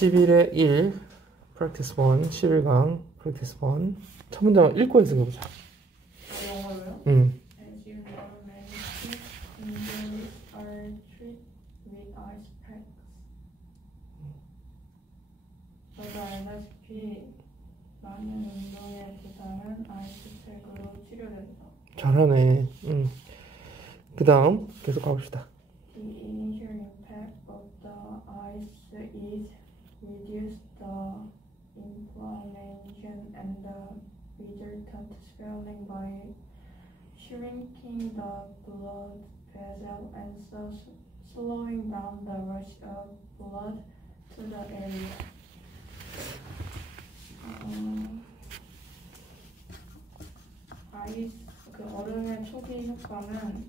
11의 1 practice 1 11강 practice 1 첫 문장 읽고 해석해보자. 영어로요? 응. As you know, many fish injuries are treated with ice packs. 너도 알다시피 많은 운동의 부상은 아이스팩으로 치료된다. 잘하네. 응. 그 다음 계속 가봅시다. The initial impact of the ice is reduce the inflammation and the resultant swelling by shrinking the blood vessel and so slowing down the rush of blood to the area. 아이스 그 얼음의 초기 효과는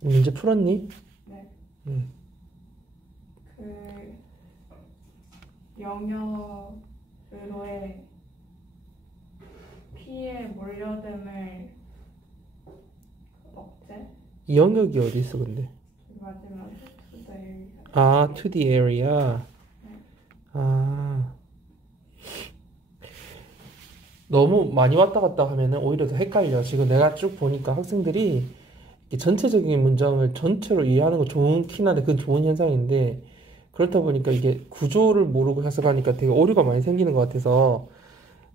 문제 풀었니? 네. 응. 그 영역으로의 피의 몰려듦을 억제? 이 영역이 어디 있어 근데? 마지막에 투데이. 아, to the area. 네. 아. 너무 많이 왔다 갔다 하면은 오히려 더 헷갈려. 지금 내가 쭉 보니까 학생들이 이 전체적인 문장을 전체로 이해하는 거 좋은 티나는데 그건 좋은 현상인데 그렇다 보니까 이게 구조를 모르고 해석하니까 되게 오류가 많이 생기는 것 같아서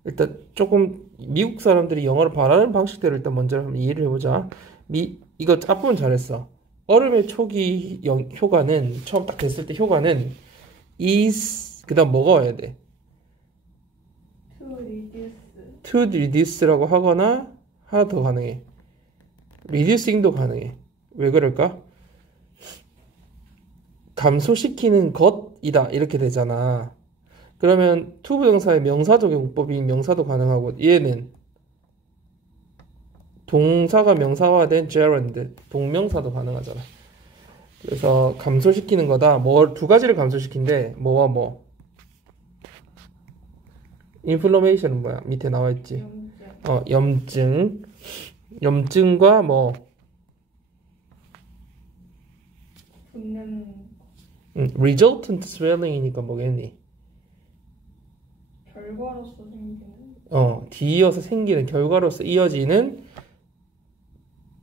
일단 조금 미국 사람들이 영어를 말하는 방식대로 일단 먼저 한번 이해를 해보자. 이거 앞부분 잘했어. 얼음의 초기 효과는 처음 딱 됐을 때 효과는 is 그 다음 뭐가 와야 돼? To reduce. to reduce라고 하거나 하나 더 가능해. reducing도 가능해. 왜 그럴까? 감소시키는 것이다 이렇게 되잖아. 그러면 to 부정사의 명사적 용법인 명사도 가능하고 얘는 동사가 명사화된 gerund 동명사도 가능하잖아. 그래서 감소시키는 거다. 뭐 두 가지를 감소시킨대. 뭐와 뭐? inflammation은 뭐야? 밑에 나와 있지. 염증. 염증과 뭐 붓는 resultant swelling이니까 뭐겠니? 결과로서 생기는 뒤이어서 생기는 결과로서 이어지는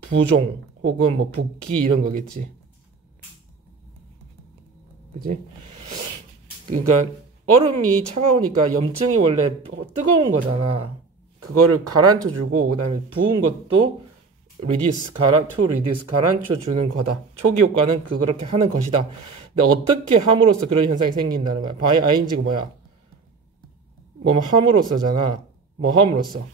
부종 혹은 뭐 붓기 이런 거겠지. 그지? 그러니까 얼음이 차가우니까 염증이 원래 뜨거운 거잖아. 그거를 가라앉혀 주고 그다음에 부은 것도 reduce to reduce 가라앉혀 주는 거다. 초기 효과는 그렇게 하는 것이다. 근데 어떻게 함으로써 그런 현상이 생긴다는 거야. by ing가 뭐야? 뭐 함으로써잖아. 뭐 함으로써?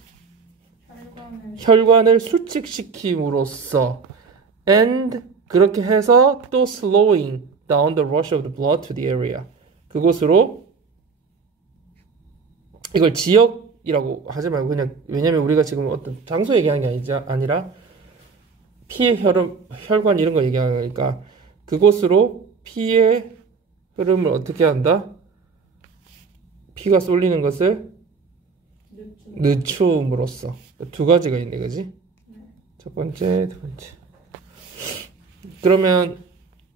혈관을 수축시킴으로써 and 그렇게 해서 또 slowing down the rush of the blood to the area. 그곳으로 이걸 지역이라고 하지 말고 그냥 왜냐면 우리가 지금 어떤 장소 얘기하는 게 아니라 피의 혈관 이런 거 얘기하는 거니까 그곳으로 피의 흐름을 어떻게 한다? 피가 쏠리는 것을 늦춤으로써 두 가지가 있네, 그지? 첫 번째, 두 번째. 그러면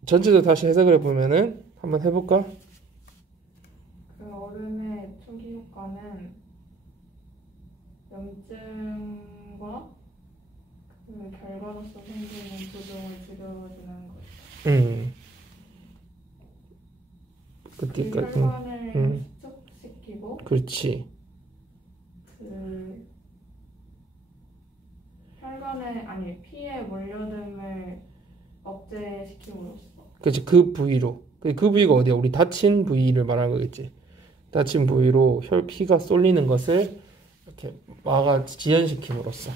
전체적으로 다시 해석을 해보면은 한번 해볼까? 그 얼음의 초기 효과는 염증과 그 결과로서 생기는 부종을 줄여주는 것. 그 혈관을 수축시키고. 그렇지. 그 혈관에 피의 몰려듦을 억제시킴으로써. 그렇지. 그 부위로. 그 부위가 어디야? 우리 다친 부위를 말하는 거겠지. 다친 부위로 피가 쏠리는 것을 이렇게 지연시킴으로써.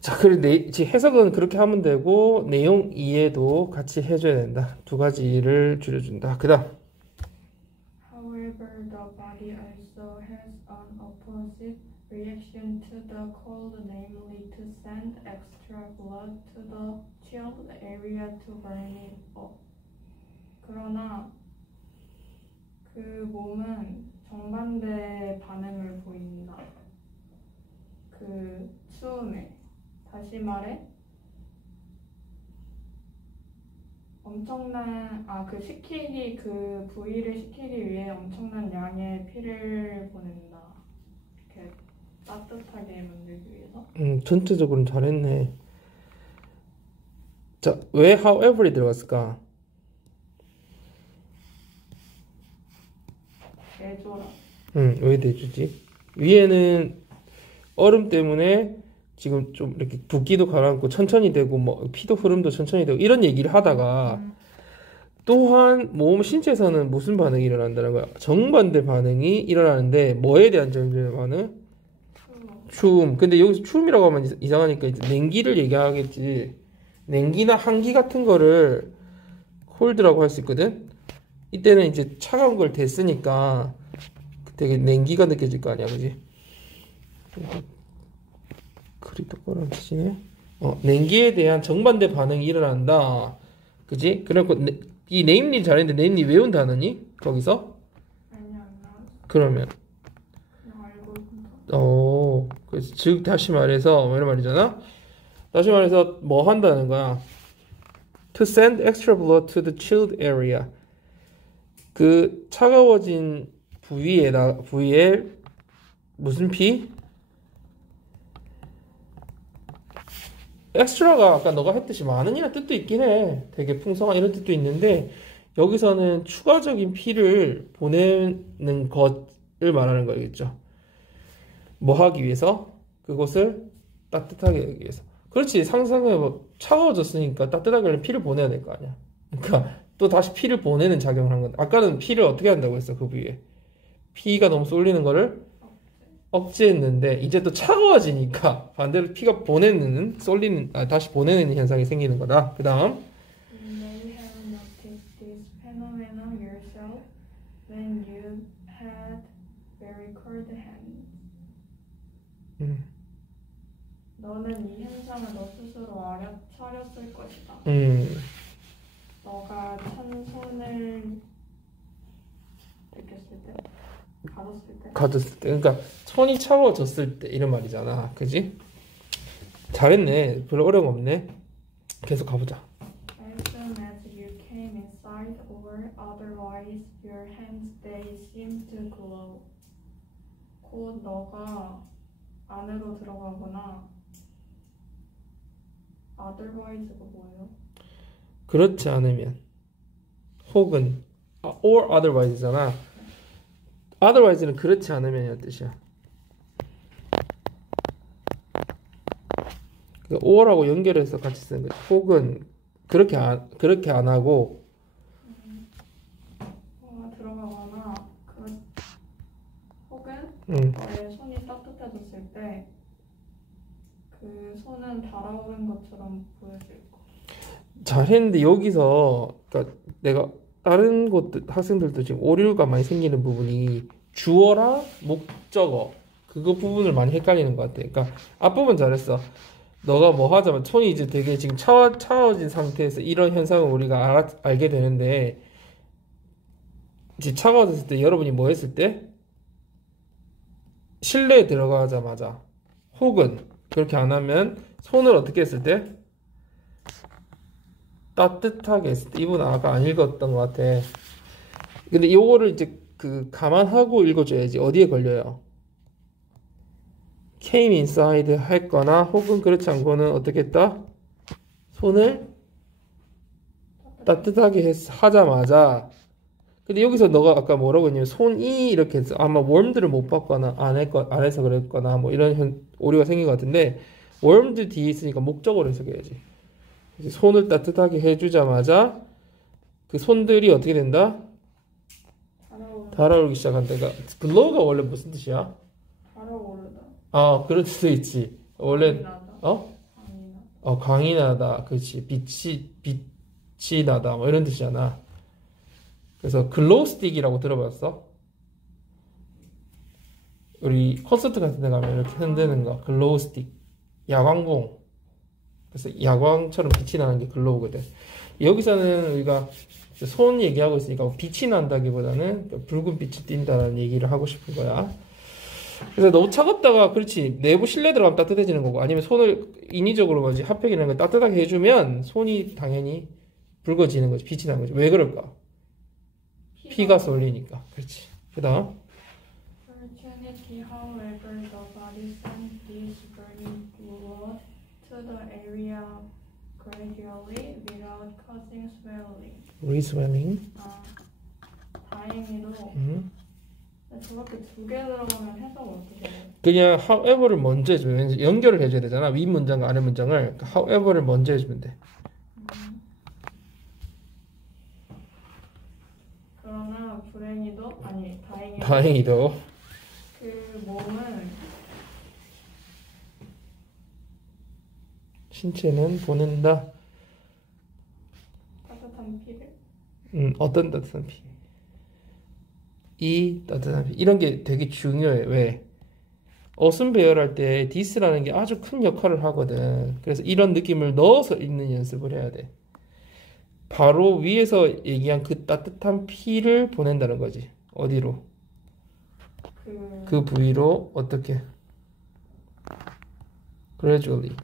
자, 그래 해석은 그렇게 하면 되고 내용 이해도 같이 해줘야 된다. 두 가지를 줄여준다. 그다음. However, the body also has an opposite reaction to the cold, namely to send extra blood to the chilled area to burn it up. 그러나 그 몸은 정반대 반응을 보인다. 그 추움에. 다시 말해 엄청난 그 식히기 그 부위를 식히기 위해 엄청난 양의 피를 보낸다. 이렇게 따뜻하게 만들기 위해서. 전체적으로는 잘했네. 자, 왜 however이 들어갔을까? 내조라. 왜 대주지? 위에는 얼음 때문에 지금 좀 이렇게 붓기도 가라앉고 천천히 되고 뭐 피도 흐름도 천천히 되고 이런 얘기를 하다가 또한 몸 신체에서는 무슨 반응이 일어난다는 거야? 정반대 반응이 일어나는데 뭐에 대한 정반대 반응? 추움. 근데 여기서 추움이라고 하면 이상하니까 이제 냉기를 얘기하겠지. 냉기나 한기 같은 거를 콜드라고 할 수 있거든. 이때는 이제 차가운 걸 댔으니까 되게 냉기가 느껴질 거 아니야, 그지? 글이 똑바로 안 치네. 냉기에 대한 정반대 반응이 일어난다, 그지? 그리고 이 네임리 잘했는데 네임리 외운 단어니? 거기서? 아니 안 나왔어. 그러면 그냥 알고 있다. 그래서 즉 다시 말해서 뭐 이런 말이잖아. 다시 말해서 뭐 한다는 거야? To send extra blood to the chilled area. 그 차가워진 부위에 무슨 피? 엑스트라가 아까 너가 했듯이 많은이라는 뜻도 있긴 해. 되게 풍성한 이런 뜻도 있는데 여기서는 추가적인 피를 보내는 것을 말하는 거겠죠. 뭐 하기 위해서? 그것을 따뜻하게 하기 위해서. 그렇지. 상상해봐. 차가워졌으니까 따뜻하게 피를 보내야 될 거 아니야. 그러니까 또 다시 피를 보내는 작용을 한 건데 아까는 피를 어떻게 한다고 했어? 그 부위에 피가 너무 쏠리는 거를 억제했는데 이제 또 차가워지니까 반대로 피가 보내는 다시 보내는 현상이 생기는 거다. 그 다음 You may have noticed this phenomenon yourself when you had very cold hands. 너는 이 현상을 너 스스로 알아차렸을 것이다. 너가 찬 손을 느꼈을 때? 가졌을 때? 그러니까 손이 차가워졌을 때 이런 말이잖아. 그지? 잘했네. 별로 어려운 거 없네. 계속 가보자. As soon as you came inside or otherwise your hands they seemed to glow. 곧 너가 안으로 들어가거나 otherwise가 뭐예요? 그렇지 않으면 혹은 or otherwise잖아. otherwise는 그렇지 않으면이란 뜻이야. or하고 연결해서 같이 쓰는 거지. 혹은 그렇게 안 하고 들어가거나 혹은 너의 손이 따뜻해졌을 때 그 손은 달아오른 것처럼 보여질 거. 잘했는데 여기서 그러니까 내가 다른 곳 학생들도 지금 오류가 많이 생기는 부분이 주어랑 목적어 그거 부분을 많이 헷갈리는 것 같아. 그러니까 앞부분 잘했어. 너가 뭐 하자면 손이 이제 되게 지금 차워진 상태에서 이런 현상을 우리가 알게 되는데 이제 차가워졌을 때 여러분이 뭐 했을 때 실내에 들어가자마자 혹은 그렇게 안 하면 손을 어떻게 했을 때 따뜻하게 했을 때 이분 아까 안 읽었던 것 같아. 근데 요거를 이제 감안하고 읽어줘야지. 어디에 걸려요? came inside 했거나 혹은 그렇지 않고는 어떻게 했다? 손을 따뜻하게 하자마자 근데 여기서 너가 아까 뭐라고 했냐면 손이 이렇게 해서 아마 warmed를 못 봤거나 안 해서 그랬거나 뭐 이런 오류가 생긴 것 같은데 warmed 뒤에 있으니까 목적어로 해석해야지. 손을 따뜻하게 해주자마자 그 손들이 어떻게 된다? 달아오르기 시작한다. 그러니까 blow가 원래 무슨 뜻이야? 달아오르다. 그럴 수도 있지. 원래 강인하다. 강인하다. 그렇지. 빛이 나다. 뭐 이런 뜻이잖아. 그래서 글로우 스틱이라고 들어봤어? 우리 콘서트 같은 데 가면 이렇게 흔드는 거 글로우 스틱. 야광봉. 그래서 야광처럼 빛이 나는 게 글로우거든. 여기서는 우리가 손 얘기하고 있으니까 빛이 난다기보다는 붉은 빛이 띈다는 얘기를 하고 싶은 거야. 그래서 너무 차갑다가 그렇지 내부 실내 들어가면 따뜻해지는 거고 아니면 손을 인위적으로 핫팩이라는 걸 따뜻하게 해주면 손이 당연히 붉어지는 거지. 빛이 나는 거지. 왜 그럴까? 피가 쏠리니까. 그렇지. 그 다음. Fortunately, however, the body sent this burning blood to the area gradually without causing swelling. Reswelling. 아, 다행히도 저렇게 두 개 들어가면 해석을 어떻게 해요? 그냥 however를 먼저 해주면 왠지 연결을 해줘야 되잖아. 위 문장과 아래 문장을. however를 먼저 해주면 돼. 그러나 불행히도 아니 다행히도 다행히도 그 몸은 신체는 보낸다. 따뜻한 피를 어떤 따뜻한 피? 이 따뜻한 피. 이런 게 되게 중요해. 왜? 어순 배열할 때 this라는 게 아주 큰 역할을 하거든. 그래서 이런 느낌을 넣어서 읽는 연습을 해야 돼. 바로 위에서 얘기한 그 따뜻한 피를 보낸다는 거지. 어디로? 그 부위로 어떻게? gradually.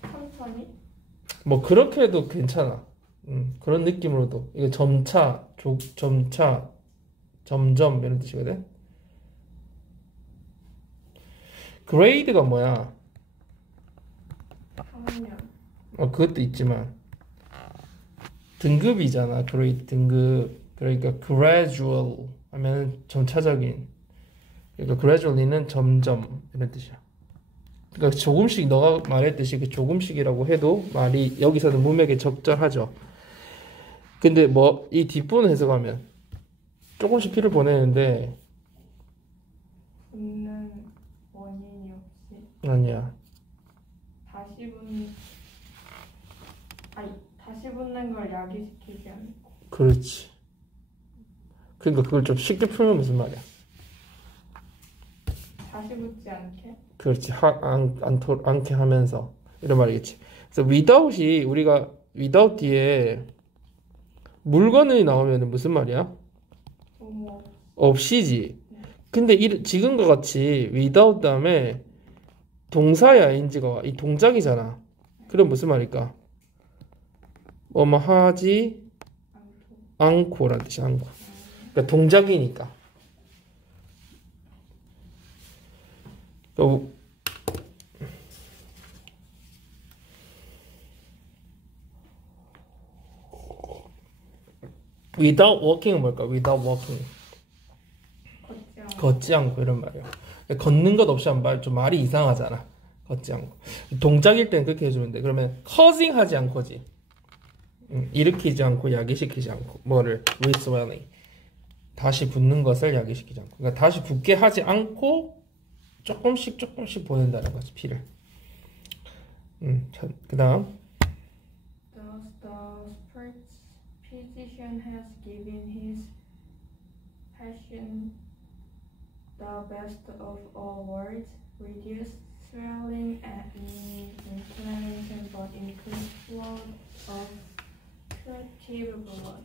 천천히 뭐 그렇게 해도 괜찮아. 그런 느낌으로도 이거 점차, 점차, 점점 이런 뜻이거든. grade가 뭐야? 학년 그것도 있지만 등급이잖아. grade 등급. 그러니까 gradual 하면 점차적인. 그러니까 gradually는 점점 이런 뜻이야. 그러니까 조금씩 너가 말했듯이 그 조금씩이라고 해도 말이 여기서는 문맥에 적절하죠. 근데 뭐 이 뒷부분 해석하면 조금씩 피를 보내는데 붓는 원인이 없이 아니야. 다시 붓는 걸 야기시키지 않고 그렇지. 그러니까 그걸 좀 쉽게 풀면 무슨 말이야? 다시 붓지 않게 그렇지. 않게 하면서 이런 말이겠지. 그래서 without이 우리가 without 뒤에 물건이 나오면 무슨 말이야? 너무 없이지. 근데 지금과 같이 without 다음에 동사의 ing가 와. 이 동작이잖아. 그럼 무슨 말일까? 뭐뭐 하지 않고라는 뜻이 않고. 그러니까 동작이니까. without walking은 뭘까? without walking. 걷지 않고 이런 말이야. 걷는 것 없이 한 말 좀 말이 이상하잖아. 걷지 않고. 동작일 땐 그렇게 해주면 돼. 그러면 causing 하지 않고지. 일으키지 않고 야기시키지 않고 뭐를 reswelling. 다시 붓는 것을 야기시키지 않고. 그러니까 다시 붓게 하지 않고 조금씩 보낸다는 거지 피를. 그 다음. Thus the sports physician has given his patient the best of all worlds, reduce swelling and inflammation, but increase flow of creative blood.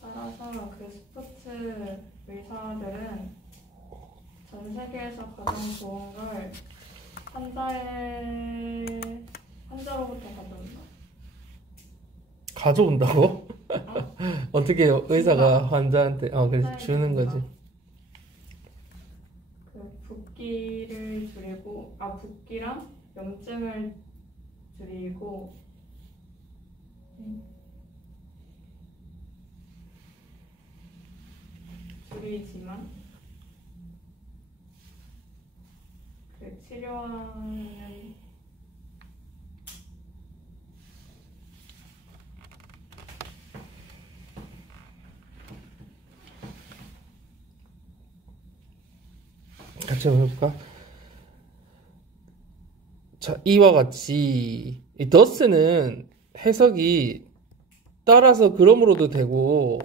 따라서 그 스포츠 의사들은 전 세계에서 가장 좋은 걸 환자로부터 가져온다고? 어떻게 의사가 환자한테 그래서 주는 거지. 그 붓기를 줄이고 붓기랑 염증을 줄이고 줄이지만 그 치료하는 같이 한번 해볼까? 자, 이와 같이 이 thus는 해석이 따라서 그러므로도 되고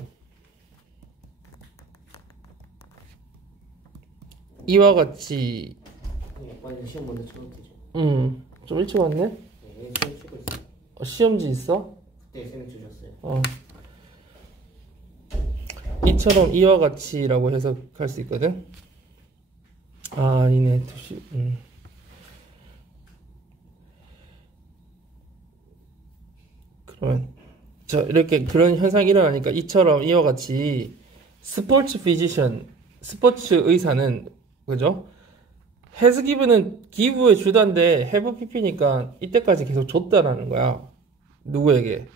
이와 같이 빨리 시험 먼저 쳐놓지. 좀 일찍 왔네? 네, 시험 치고 있어요. 시험지 있어? 그때 쌤이 주셨어요. 이처럼 이와 같이라고 해석할 수 있거든. 아니네. 그러면 저 이렇게 그런 현상이 일어나니까 이처럼 이와 같이 스포츠 피지션, 스포츠 의사는 그죠? has given은 give의 주단데 have pp니까 이때까지 계속 줬다라는 거야. 누구에게?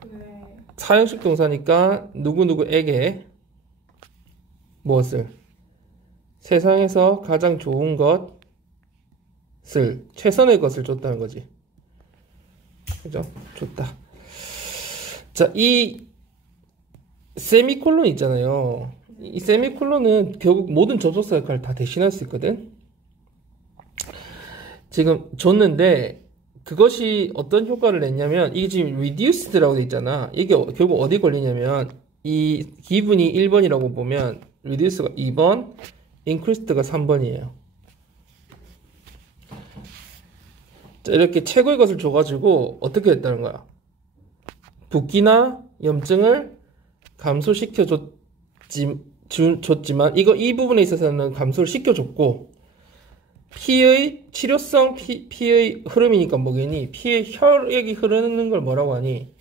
그래. 사형식 동사니까 누구누구에게 무엇을? 세상에서 가장 좋은 것을, 최선의 것을 줬다는 거지. 그죠? 줬다. 자, 이 세미콜론 있잖아요. 이 세미콜론은 결국 모든 접속사 역할을 다 대신할 수 있거든. 지금 줬는데 그것이 어떤 효과를 냈냐면 이게 지금 reduced라고 돼 있잖아. 이게 결국 어디 걸리냐면 이 given이 1번이라고 보면 reduce가 2번, increased가 3번이에요. 자, 이렇게 최고의 것을 줘가지고 어떻게 했다는 거야? 붓기나 염증을 감소시켜 줬지만 이 부분에 있어서는 감소를 시켜줬고 피의 치료성 피의 흐름이니까 뭐겠니? 피의 혈액이 흐르는 걸 뭐라고 하니?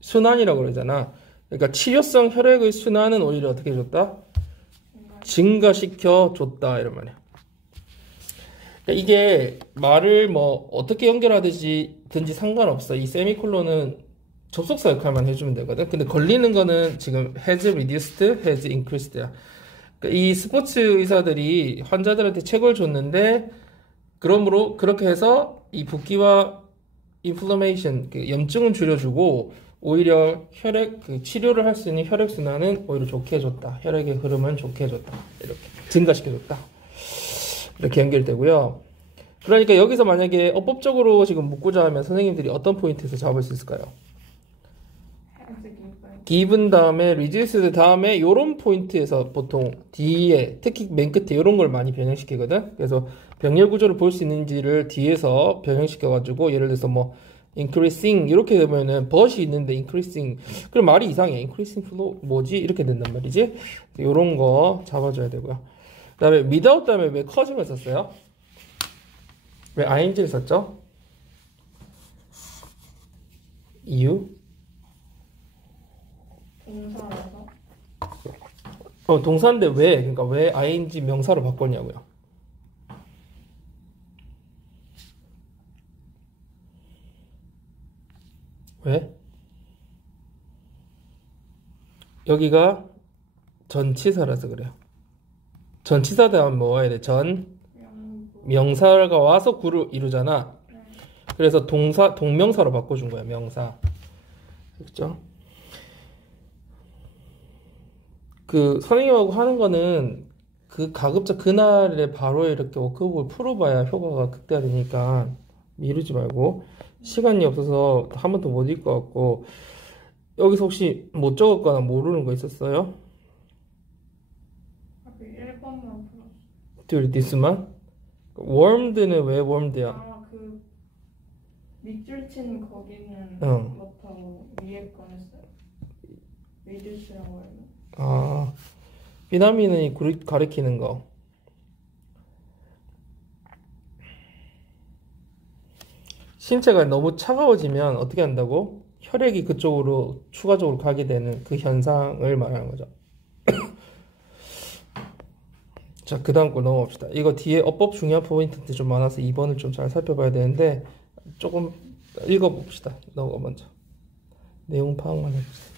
순환이라고 그러잖아. 그러니까 치료성 혈액의 순환은 오히려 어떻게 해줬다? 증가시켜 줬다 이런 말이야. 그러니까 이게 말을 뭐 어떻게 연결하든지 상관없어. 이 세미콜론은 접속사 역할만 해주면 되거든. 근데 걸리는 거는 지금 has reduced, has increased야. 그러니까 이 스포츠 의사들이 환자들한테 책을 줬는데, 그러므로 그렇게 해서 이 붓기와 인플레이션, 그 염증은 줄여주고 오히려 혈액 그 치료를 할 수 있는 혈액 순환은 오히려 좋게 해줬다. 혈액의 흐름은 좋게 해줬다. 이렇게 증가시켜줬다. 이렇게 연결되고요. 그러니까 여기서 만약에 어법적으로 지금 묻고자 하면 선생님들이 어떤 포인트에서 잡을 수 있을까요? given 다음에 reduced 다음에 요런 포인트에서 보통 뒤에 특히 맨 끝에 요런 걸 많이 변형시키거든. 그래서 병렬 구조를 볼 수 있는지를 뒤에서 변형시켜 가지고 예를 들어서 뭐 increasing 이렇게 되면은 but이 있는데 increasing 그럼 말이 이상해. increasing flow 뭐지? 이렇게 된단 말이지. 요런 거 잡아줘야 되고요. 그 다음에 without 다음에 왜 cousin을 썼어요? 왜 ing를 썼죠? 이유? 동사라서. 동사인데 왜? 그러니까 왜 ing 명사로 바꿨냐고요. 왜? 여기가 전치사라서 그래요. 전치사 다음 뭐 와야 돼? 명사가 와서 구를 이루잖아. 그래서 동명사로 바꿔준 거야. 명사. 그렇죠? 그 선생님하고 하는 거는 그 가급적 그날에 바로 이렇게 워크북을 풀어봐야 효과가 극대화되니까 미루지 말고 시간이 없어서 한 번도 못 읽을 것 같고 여기서 혹시 못 적었거나 모르는 거 있었어요? 1번만 풀었어. 둘 디스만? warmed는 왜 warmed야? 아, 그 밑줄 친 거기는 못하고 위에 거 했어요. reduce라고 해요. 아, 비타민이 가리키는 거. 신체가 너무 차가워지면 어떻게 한다고? 혈액이 그쪽으로 추가적으로 가게 되는 그 현상을 말하는 거죠. 자, 그 다음 거 넘어갑시다. 이거 뒤에 어법 중요한 포인트들이 좀 많아서 2번을 좀 잘 살펴봐야 되는데 조금 읽어봅시다. 너가 먼저 내용 파악만 해보세요.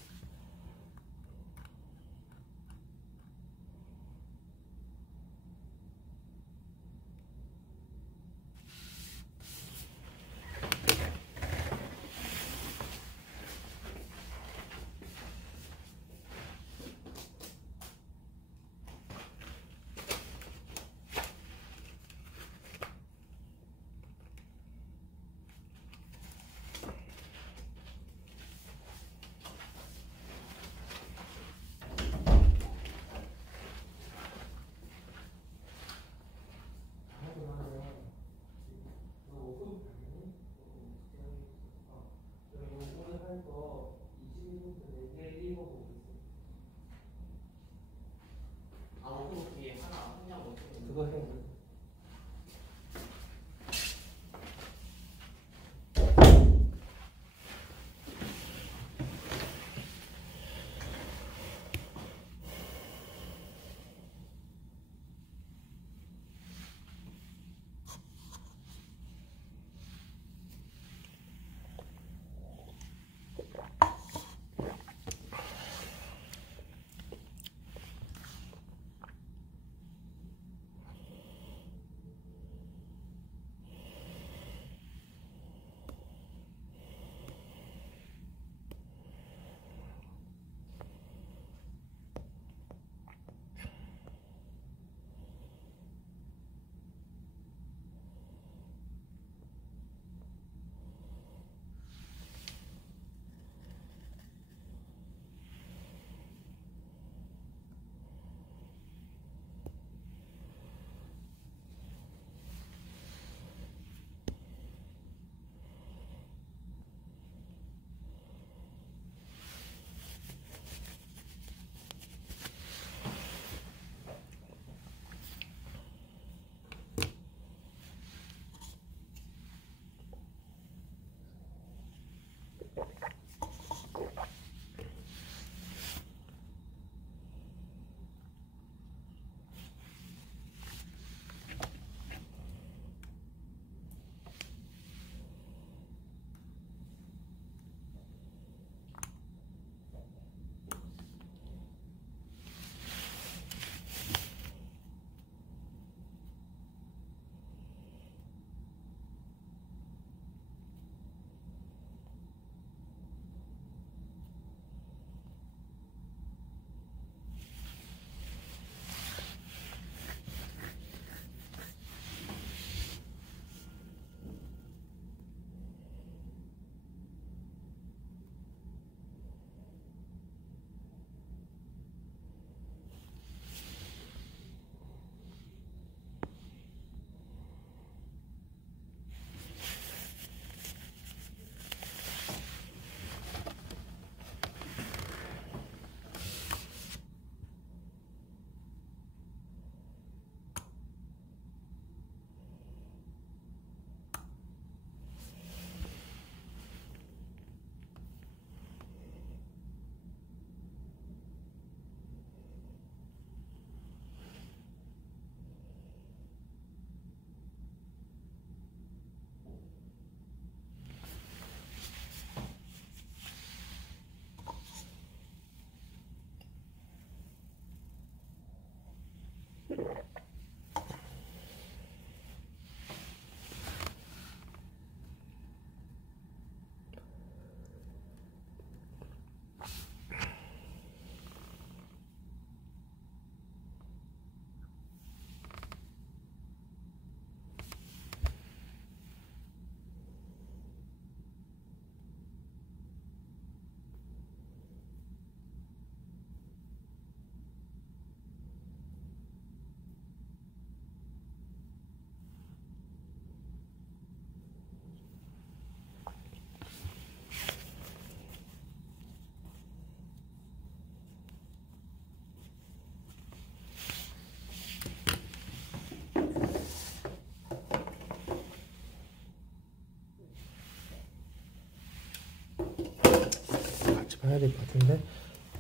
가야 될 것 같은데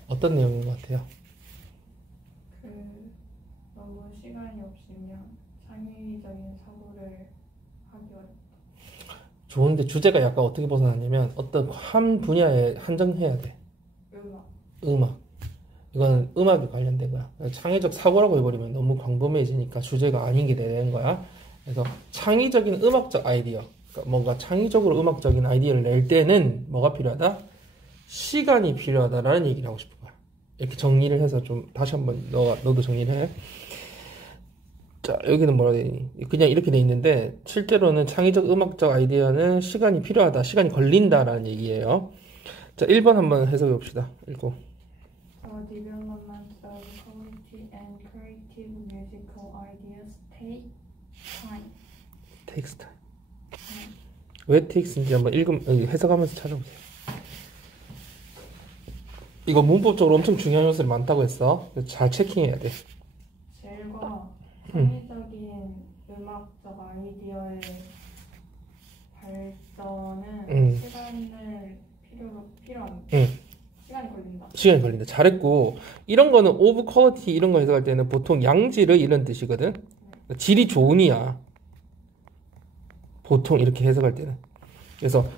어떤 내용인 것 같아요? 그 너무 시간이 없으면 창의적인 사고를 하기 어렵다. 좋은데 주제가 약간 어떻게 벗어나냐면 어떤 한 분야에 한정해야 돼. 음악. 이거는 음악에 관련된 거야. 창의적 사고라고 해버리면 너무 광범위해지니까 주제가 아닌 게 되는 거야. 그래서 창의적인 음악적 아이디어, 그러니까 뭔가 창의적으로 음악적인 아이디어를 낼 때는 뭐가 필요하다? 시간이 필요하다라는 얘기를 하고 싶은 거야. 이렇게 정리를 해서 좀 다시 한번 너도 정리를 해. 자, 여기는 뭐라 되니? 그냥 이렇게 돼 있는데 실제로는 창의적 음악적 아이디어는 시간이 필요하다, 시간이 걸린다라는 얘기예요. 자, 1번 한번 해석해 봅시다. 읽고. The development of quality and creative musical ideas take time. takes time. 왜 takes인지 한번 해석하면서 찾아보세요. 이거 문법적으로 엄청 중요한 요소들이 많다고 했어. 잘 체킹해야 돼. 젤과 창의적인 음악적 아이디어의 발전은 시간을 필요합니다. 시간이 걸린다. 잘했고, 이런 거는 of quality 이런 거 해석할 때는 보통 양질의 이런 뜻이거든. 질이 좋으니야. 보통 이렇게 해석할 때는. 그래서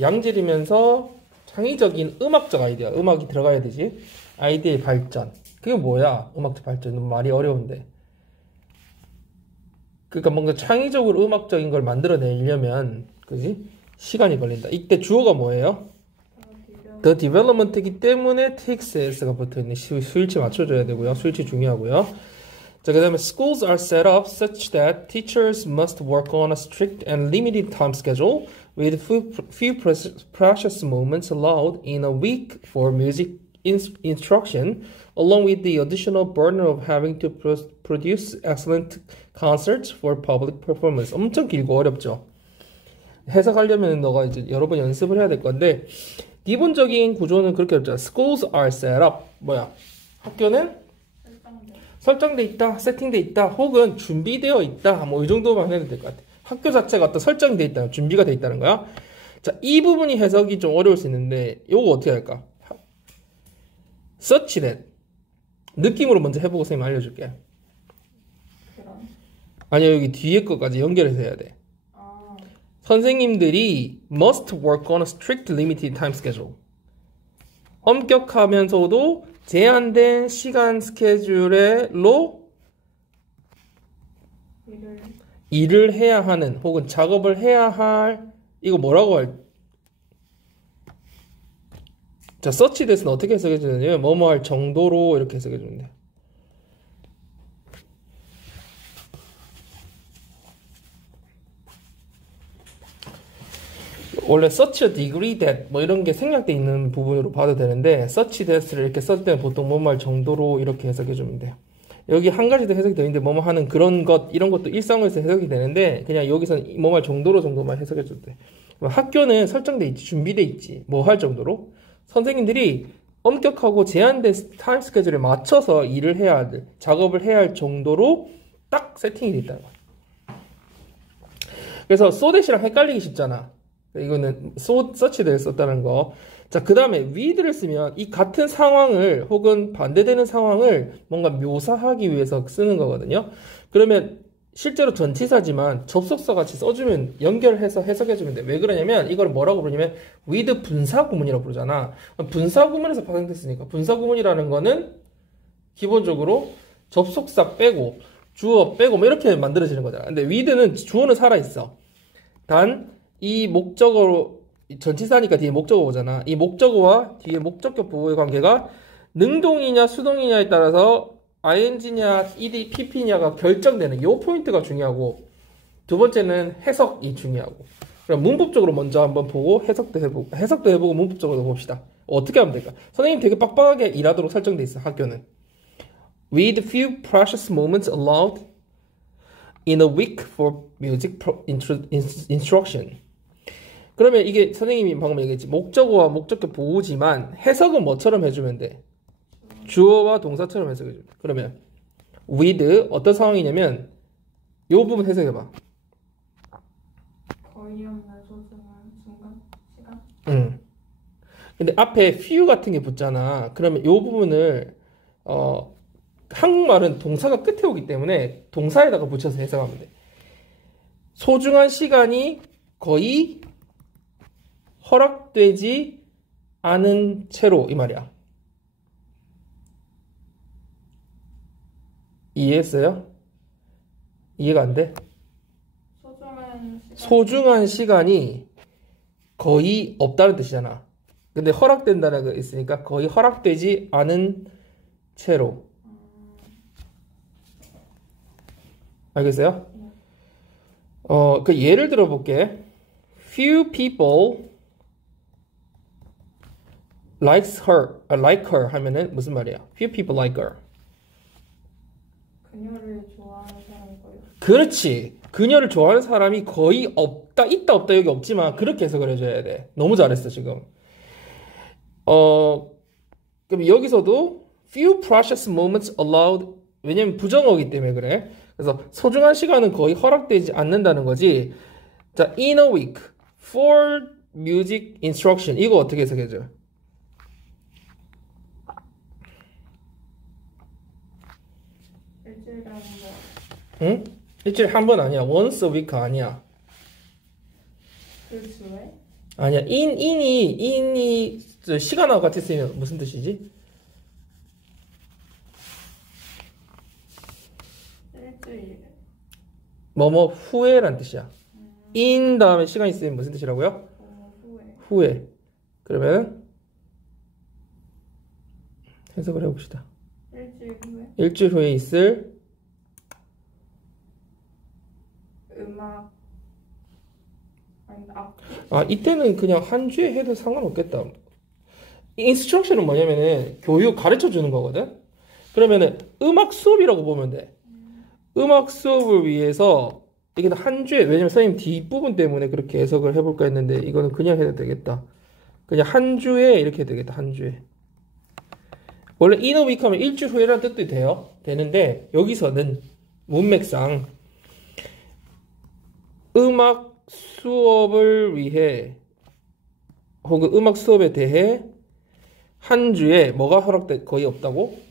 양질이면서 창의적인 음악적 아이디어, 음악이 들어가야 되지. 아이디어의 발전. 그게 뭐야? 음악적 발전. 말이 어려운데. 그러니까 뭔가 창의적으로 음악적인 걸 만들어내려면, 그지? 시간이 걸린다. 이때 주어가 뭐예요? The development이기 때문에 takes가 붙어있네. 수일치 맞춰줘야 되고요. 수일치 중요하고요. 자, 그 다음에 schools are set up such that teachers must work on a strict and limited time schedule with few precious moments allowed in a week for music instruction, along with the additional burden of having to produce excellent concerts for public performance. 엄청 길고 어렵죠. 해석하려면 너가 이제 여러 번 연습을 해야 될 건데 기본적인 구조는 그렇게 어렵잖아. Schools are set up. 뭐야? 학교는 설정돼 있다, 세팅돼 있다, 혹은 준비되어 있다. 뭐 이 정도만 해도 될 것 같아. 학교 자체가 어떤 설정돼 있다, 준비가 돼 있다는 거야. 자, 이 부분이 해석이 좀 어려울 수 있는데 요거 어떻게 할까? such that 느낌으로 먼저 해보고 선생님 알려줄게. 아니야, 여기 뒤에 것까지 연결해서 해야 돼. 선생님들이 must work on a strict limited time schedule. 엄격하면서도 제한된 시간 스케줄로 일을 해야 하는 혹은 작업을 해야 할 이거 뭐라고 할? 자, such that은 어떻게 해석해 주느냐면 뭐뭐 할 정도로 이렇게 해석해 주면 돼. 원래 such a degree that 뭐 이런 게 생략돼 있는 부분으로 봐도 되는데 such that을 이렇게 쓸 때는 보통 뭐뭐 할 정도로 이렇게 해석해 주면 돼요. 여기 한 가지 더 해석이 되는데 뭐뭐 하는 그런 것 이런 것도 일상에서 해석이 되는데 그냥 여기서는 뭐뭐 할 정도로만 해석해 줘도 돼. 학교는 설정돼 있지, 준비돼 있지, 뭐 할 정도로 선생님들이 엄격하고 제한된 타임 스케줄에 맞춰서 일을 해야 할, 작업을 해야 할 정도로 딱 세팅이 돼 있다는 거야. 그래서 so that이랑 헷갈리기 쉽잖아. 이거는 such that을 썼다는 거. 자, 그 다음에 with를 쓰면 이 같은 상황을 혹은 반대되는 상황을 뭔가 묘사하기 위해서 쓰는 거거든요. 그러면 실제로 전치사지만 접속사 같이 써주면 연결해서 해석해주면 돼. 왜 그러냐면 이걸 뭐라고 부르냐면 with 분사구문이라고 부르잖아. 분사구문에서 파생됐으니까 분사구문이라는 거는 기본적으로 접속사 빼고 주어 빼고 뭐 이렇게 만들어지는 거잖아. 근데 with는 주어는 살아있어. 단 이 목적어로 전치사니까 뒤에 목적어 오잖아. 이 목적어와 뒤에 목적격 보호의 관계가 능동이냐 수동이냐에 따라서 ing냐 ed, pp냐가 결정되는 이 포인트가 중요하고 두 번째는 해석이 중요하고. 그럼 문법적으로 먼저 한번 보고 해석도 해보고 문법적으로 봅시다. 어떻게 하면 될까? 선생님 되게 빡빡하게 일하도록 설정돼 있어. 학교는 with few precious moments allowed in a week for music instruction. 그러면 이게 선생님이 방금 얘기했지. 목적어와 목적격 보호지만 해석은 뭐처럼 해주면 돼? 주어와 동사처럼 해석해줘. 그러면 with 어떤 상황이냐면 이 부분 해석해봐. 거의 없는 소중한 순간, 시간? 근데 앞에 few 같은 게 붙잖아. 그러면 이 부분을 한국말은 동사가 끝에 오기 때문에 동사에다가 붙여서 해석하면 돼. 소중한 시간이 거의 허락되지 않은 채로 이 말이야. 이해했어요? 이해가 안 돼? 소중한 시간이 거의 없다는 뜻이잖아. 근데 허락된다는 거 있으니까 거의 허락되지 않은 채로. 알겠어요? 그 예를 들어 볼게. Few people like her 하면은 무슨 말이야? Few people like her. 그녀를 좋아하는 사람이 거의 그렇지. 그녀를 좋아하는 사람이 거의 없다. 있다 없다 여기 없지만 그렇게 해석을 해줘야 돼. 너무 잘했어 지금. 그럼 여기서도 few precious moments allowed. 왜냐면 부정어기 때문에 그래. 그래서 소중한 시간은 거의 허락되지 않는다는 거지. 자, in a week for music instruction. 이거 어떻게 해석해줘? 일주일에 한 번. 응? 일주일에 한 번 아니야. once a week 아니야. 그 주에? 아니야. in이 시간하고 같이 쓰이면 무슨 뜻이지? 일주일에. 뭐뭐 후에란 뜻이야. in 다음에 시간이 쓰이면 무슨 뜻이라고요? 후에. 후에. 그러면 해석을 해봅시다. 일주일 후에. 일주일 후에 있을 음악. 아니 악기. 이때는 그냥 한 주에 해도 상관없겠다. 인스트럭션은 뭐냐면은 교육 가르쳐 주는 거거든. 그러면은 음악 수업이라고 보면 돼. 음악 수업을 위해서 이게 한 주에, 왜냐면 선생님 뒷부분 때문에 그렇게 해석을 해볼까 했는데 이거는 그냥 해도 되겠다. 그냥 한 주에 이렇게 해도 되겠다. 한 주에. 원래 in a week 하면 일주일 후에라는 뜻도 돼요. 되는데 여기서는 문맥상 음악 수업을 위해 혹은 음악 수업에 대해 한 주에 뭐가 허락돼 거의 없다고?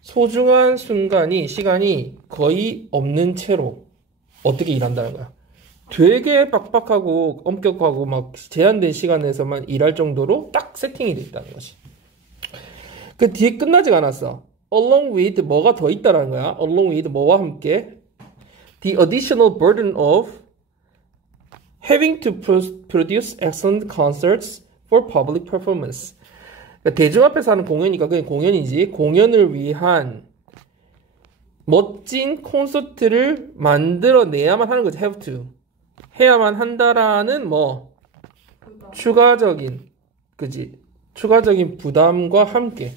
소중한 시간이 거의 없는 채로 어떻게 일한다는 거야. 되게 빡빡하고 엄격하고 막 제한된 시간에서만 일할 정도로 딱 세팅이 돼 있다는 거지. 그 뒤에 끝나지가 않았어. along with 뭐가 더 있다라는 거야. along with 뭐와 함께 the additional burden of having to produce excellent concerts for public performance. 그러니까 대중 앞에서 하는 공연이니까 그게 공연이지. 공연을 위한 멋진 콘서트를 만들어내야만 하는 거지. have to. 해야만 한다라는 뭐 추가적인 부담과 함께.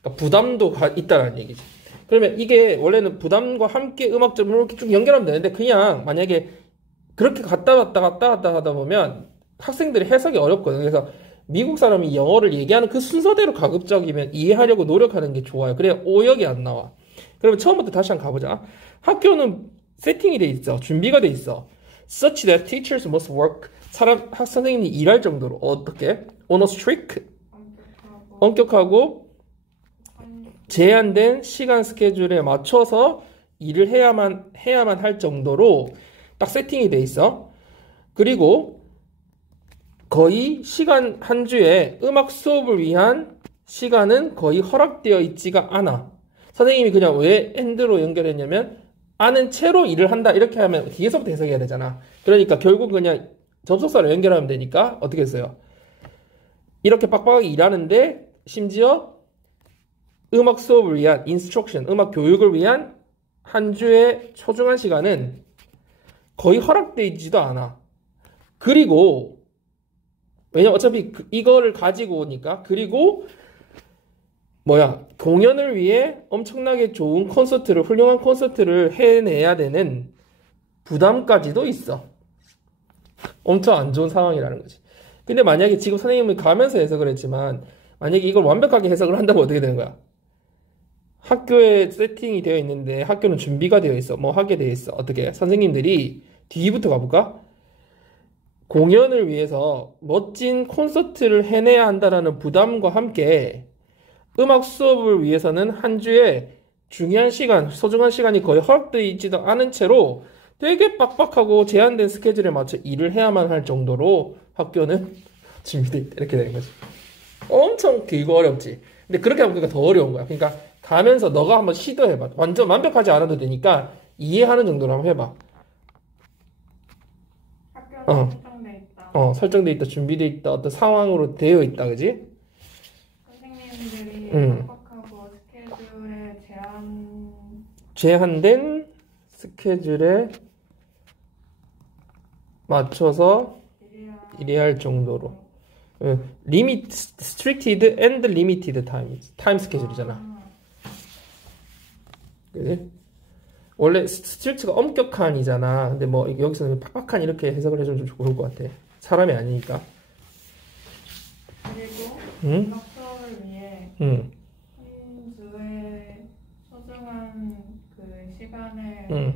그러니까 부담도 있다라는 얘기지. 그러면 이게 원래는 부담과 함께 음악적으로 이렇게 쭉 연결하면 되는데 그냥 만약에 그렇게 갔다 왔다 하다 보면 학생들이 해석이 어렵거든. 그래서 미국 사람이 영어를 얘기하는 그 순서대로 가급적이면 이해하려고 노력하는 게 좋아요. 그래야 오역이 안 나와. 그러면 처음부터 다시 한번 가보자. 학교는 세팅이 돼 있어. 준비가 돼 있어. Such that teachers must work. 선생님이 일할 정도로. 어떻게? On a strict. 엄격하고 제한된 시간 스케줄에 맞춰서 일을 해야만 할 정도로 딱 세팅이 돼 있어. 그리고 거의 시간 한 주에 음악 수업을 위한 시간은 거의 허락되어 있지가 않아. 선생님이 그냥 왜 엔드로 연결했냐면 아는 채로 일을 한다 이렇게 하면 뒤에서부터 해석해야 되잖아. 그러니까 결국 그냥 접속사로 연결하면 되니까 어떻게 했어요? 이렇게 빡빡하게 일하는데 심지어 음악 수업을 위한 인스트럭션, 음악 교육을 위한 한 주의 소중한 시간은 거의 허락되어 있지도 않아. 그리고 왜냐면 어차피 이거를 가지고 오니까. 그리고 공연을 위해 엄청나게 좋은 훌륭한 콘서트를 해내야 되는 부담까지도 있어. 엄청 안 좋은 상황이라는 거지. 근데 만약에 지금 선생님이 가면서 해석을 했지만 만약에 이걸 완벽하게 해석을 한다면 어떻게 되는 거야? 학교에 세팅이 되어 있는데 학교는 준비가 되어 있어. 뭐 하게 되어 있어. 어떻게? 선생님들이 뒤부터 가볼까? 공연을 위해서 멋진 콘서트를 해내야 한다는 부담과 함께 음악 수업을 위해서는 한 주에 중요한 시간, 소중한 시간이 거의 허락되어 있지도 않은 채로 되게 빡빡하고 제한된 스케줄에 맞춰 일을 해야만 할 정도로 학교는 준비되어 있다. 이렇게 되는 거지. 엄청 길고 어렵지. 근데 그렇게 하면 그러니까 더 어려운 거야. 그러니까 가면서 너가 한번 시도해봐. 완전 완벽하지 않아도 되니까 이해하는 정도로 한번 해봐. 학교는 설정돼 있다. 설정돼 있다, 준비돼 있다, 어떤 상황으로 되어 있다, 그지? 선생님들이 빡빡하고 스케줄에 제한된 스케줄에 맞춰서 일해야 할 정도로. restricted and limited time 스케줄이잖아. 그지? 원래 strict가 엄격한이잖아. 근데 뭐 여기서는 팍팍한 이렇게 해석을 해주면 좀 좋을 것 같아. 사람이 아니니까. 그리고 음악 수업을 위해 한 주에 소중한 그 시간을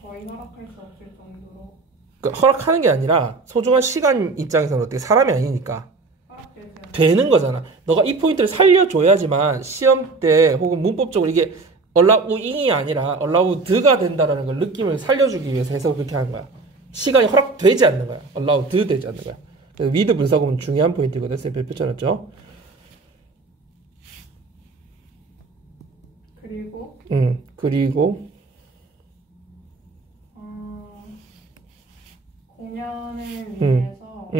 거의 허락할 수 없을 정도로. 그러니까 허락하는 게 아니라 소중한 시간 입장에서는 어떻게 사람이 아니니까 허락되지 되는 거잖아. 너가 이 포인트를 살려줘야지만 시험 때 혹은 문법적으로 이게 allowing이 아니라 allowed가 된다라는 걸 느낌을 살려주기 위해서 해석을 그렇게 하는 거야. 시간이 허락되지 않는 거야. allowed 되지 않는 거야. 그래서 with 분사구문 중요한 포인트거든. 쌤 별표 쳐놨죠. 그리고 공연을 위해서